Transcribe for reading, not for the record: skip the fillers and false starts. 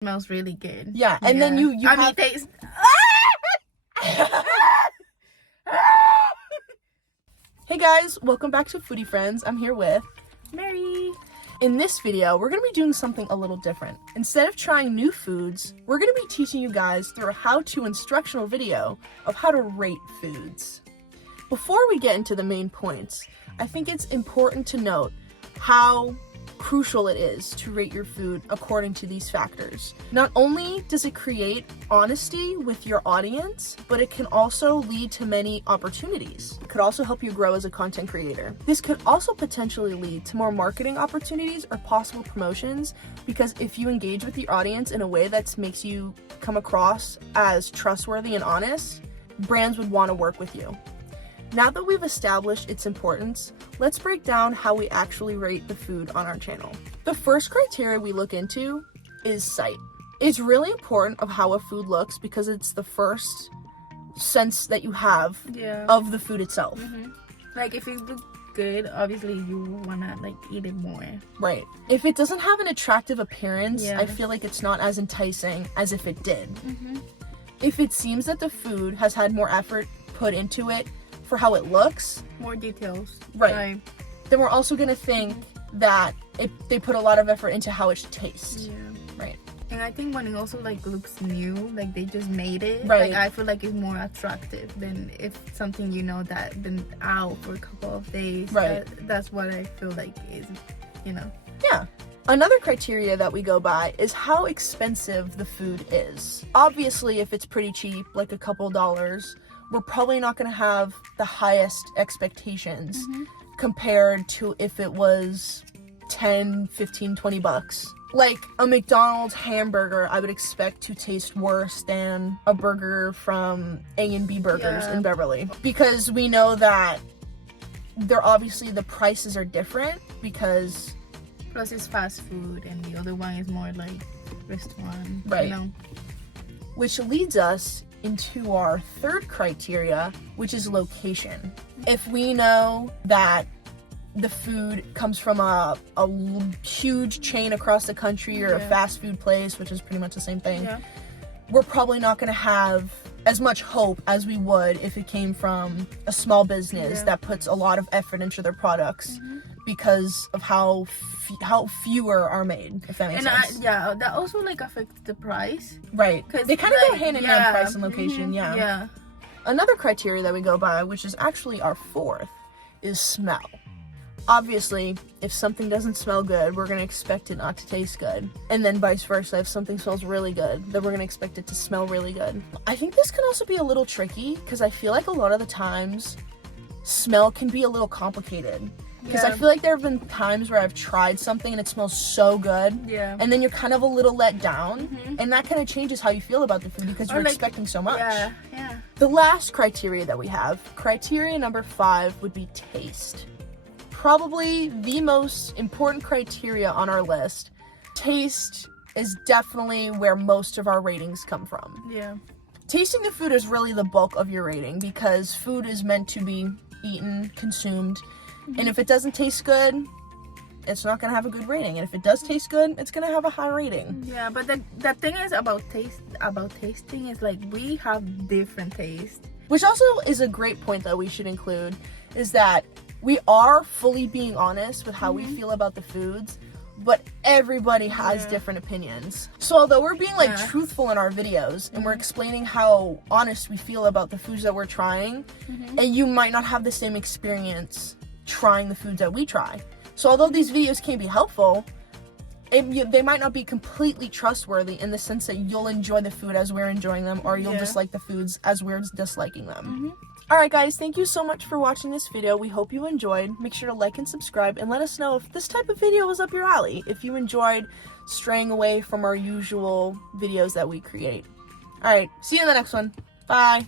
Smells really good. Yeah, and then you I mean, taste. Hey guys, welcome back to Foodie Friends. I'm here with Mary. In this video, we're going to be doing something a little different. Instead of trying new foods, we're going to be teaching you guys through a how-to instructional video of how to rate foods. Before we get into the main points, I think it's important to note how crucial it is to rate your food according to these factors. Not only does it create honesty with your audience, but it can also lead to many opportunities. It could also help you grow as a content creator. This could also potentially lead to more marketing opportunities or possible promotions, because if you engage with your audience in a way that makes you come across as trustworthy and honest, brands would want to work with you. Now that we've established its importance, let's break down how we actually rate the food on our channel. The first criteria we look into is sight. It's really important of how a food looks because it's the first sense that you have of the food itself. Like if it looks good, obviously you wanna like eat it more. Right. If it doesn't have an attractive appearance, I feel like it's not as enticing as if it did. If it seems that the food has had more effort put into it for how it looks, more details, right, then we're also gonna think that they put a lot of effort into how it tastes. Right. And I think when it also like looks new, like they just made it, right, like I feel like it's more attractive than if something that been out for a couple of days. Right. That's what I feel like is, Yeah. Another criteria that we go by is how expensive the food is. Obviously, if it's pretty cheap, like a couple dollars, we're probably not going to have the highest expectations compared to if it was 10, 15, 20 bucks. Like a McDonald's hamburger, I would expect to taste worse than a burger from A&B Burgers in Beverly. Because we know that obviously the prices are different because... Plus it's fast food and the other one is more like restaurant. Right. Which leads us into our third criteria, which is location. If we know that the food comes from a huge chain across the country or a fast food place, which is pretty much the same thing, we're probably not going to have as much hope as we would if it came from a small business that puts a lot of effort into their products because of how fewer are made, if that makes sense. That also like affects the price. Right. They kind of go hand in hand, price and location, Yeah. Another criteria that we go by, which is actually our fourth, is smell. Obviously, if something doesn't smell good, we're going to expect it not to taste good. And then vice versa, if something smells really good, then we're going to expect it to smell really good. I think this can also be a little tricky because I feel like a lot of the times, smell can be a little complicated. Because I feel like there have been times where I've tried something and it smells so good, and then you're kind of a little let down, and that kind of changes how you feel about the food because you're expecting so much. The last criteria that we have, criteria number 5, would be taste. Probably the most important criteria on our list. Taste is definitely where most of our ratings come from. Tasting the food is really the bulk of your rating because food is meant to be eaten, consumed, and if it doesn't taste good, it's not going to have a good rating. And if it does taste good, it's going to have a high rating. Yeah, but the thing is about tasting is like we have different taste. Which also is a great point that we should include, is that we are fully being honest with how we feel about the foods, but everybody has different opinions. So although we're being like truthful in our videos and we're explaining how honest we feel about the foods that we're trying, and you might not have the same experience trying the foods that we try. So although these videos can be helpful, they might not be completely trustworthy in the sense that you'll enjoy the food as we're enjoying them, or you'll dislike the foods as we're disliking them. Alright guys, thank you so much for watching this video. We hope you enjoyed. Make sure to like and subscribe and let us know if this type of video was up your alley, if you enjoyed straying away from our usual videos that we create. Alright, see you in the next one. Bye!